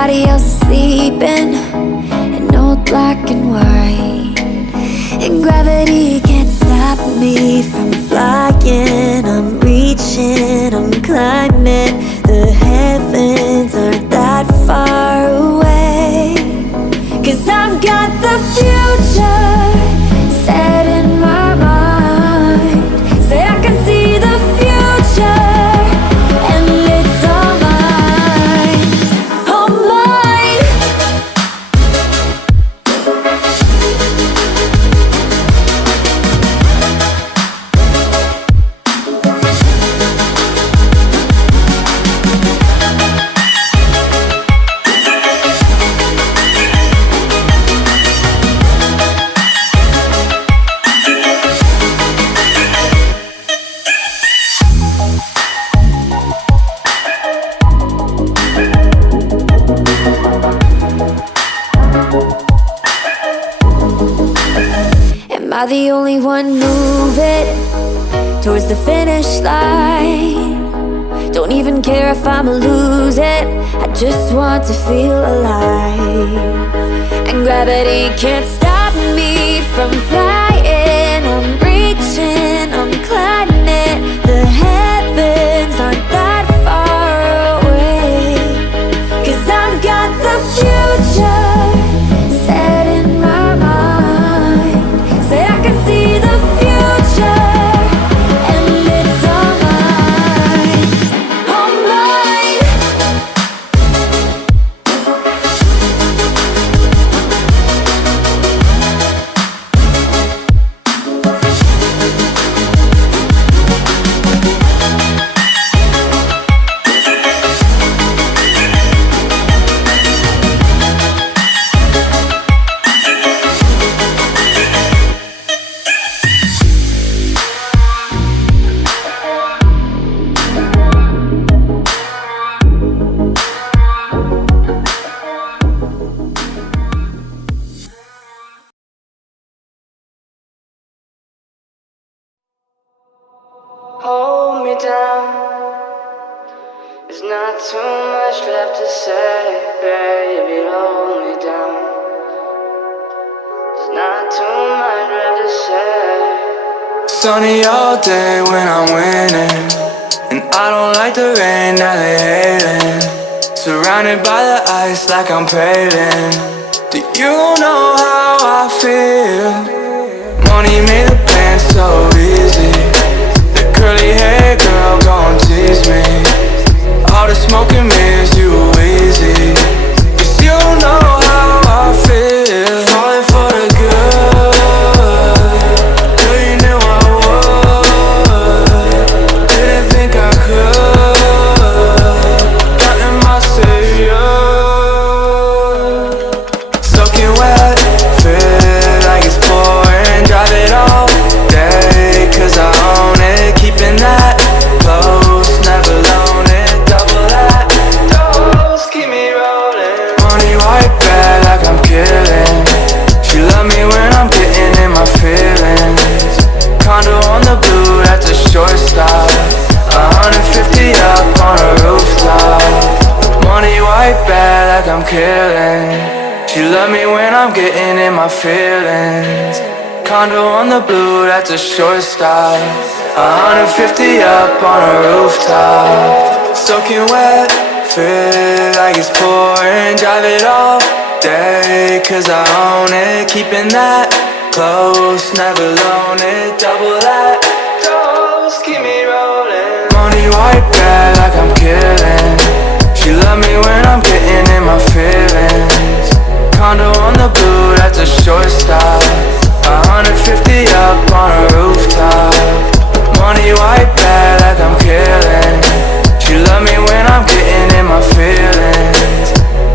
everybody else is sleeping in old black and white, and gravity can't stop me from flying. I'm reaching, I'm climbing. The heavens aren't that far away, 'cause I've got the future set in my mind. Say I can see the future, and it's all mine, all mine. Am I the only one moving towards the finish line? Don't even care if I'ma lose it, I just want to feel alive. And gravity can't stop me from flying. I'm reaching, I'm climbing. The heavens aren't that far away, 'cause I've got the future set in my mind. Say I can see the future, and it's all mine, all mine. Hold me down. There's not too much left to say, baby. Hold me down. There's not too much left to say. Sunny all day when I'm winning, and I don't like the rain, now they hating. Surrounded by the ice like I'm paling. Do you know how I feel? Money made the plan so easy. Curly hair girl gon' tease me. All the smoke and mirrors, you easy. 'Cause you know how I feel. Falling for the good. Girl, you knew I would. Didn't think I could. Counting my savior. Soaking wet, feel like it's pouring. Drive it all day, 'cause I own it. Keeping that close, never loan it. Double that dose, keep me rolling. Money white bad like I'm killing. She love me when I'm getting in my feelings. Condo on the blue, that's a short stop. 150 up on a rooftop. Money white bad like I'm killing. She love me when I'm getting in my feelings. Condo on the blue, that's a short stop. 150 up on a rooftop. Soaking wet, feel like it's pouring. Drive it all day, 'cause I own it. Keeping that close, never loan it. Double that dose, keep me rolling. Money white bad like I'm killing. She love me when I'm getting in my feelings. Condo on the blue, that's a short stop. 150 up on a rooftop. Money white bad like I'm killing. She love me when I'm getting in my feelings.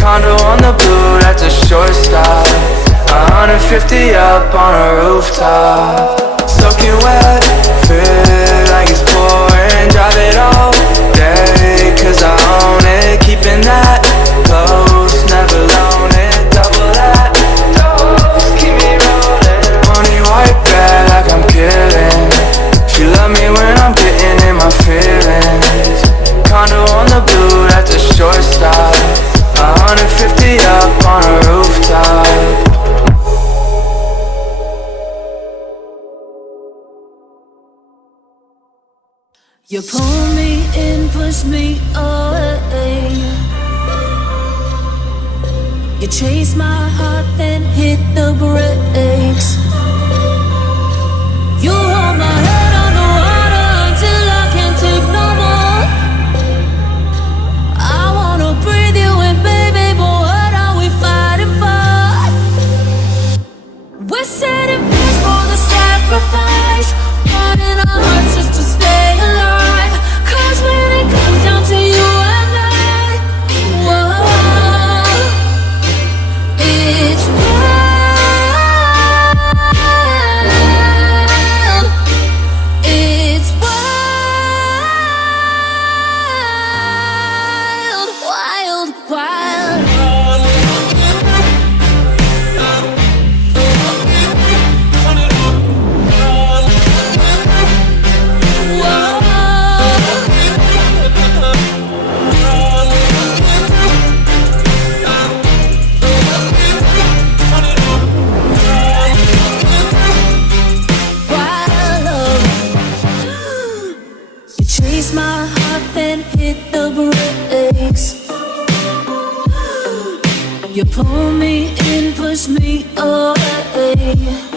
Condo on the blue, that's a short stop. 150 up on a rooftop. Soaking wet, feel like it's pouring. Drive it all day, 'cause I own it. Keeping that close, never loan it. Double that dose, keep me rolling. Money white bad like I'm killing. You pull me in, push me away. You chase my heart, then hit the brakes. You hold my head underwater until I can't take no more. I wanna breathe you in, baby, but what are we fighting for? We're setting pace for the sacrifice, running our hearts just to stay alive. 'Cause when it comes down to you and I, whoa, it's wild. It's wild, wild, wild. Chase my heart, then hit the brakes. You pull me in, push me away.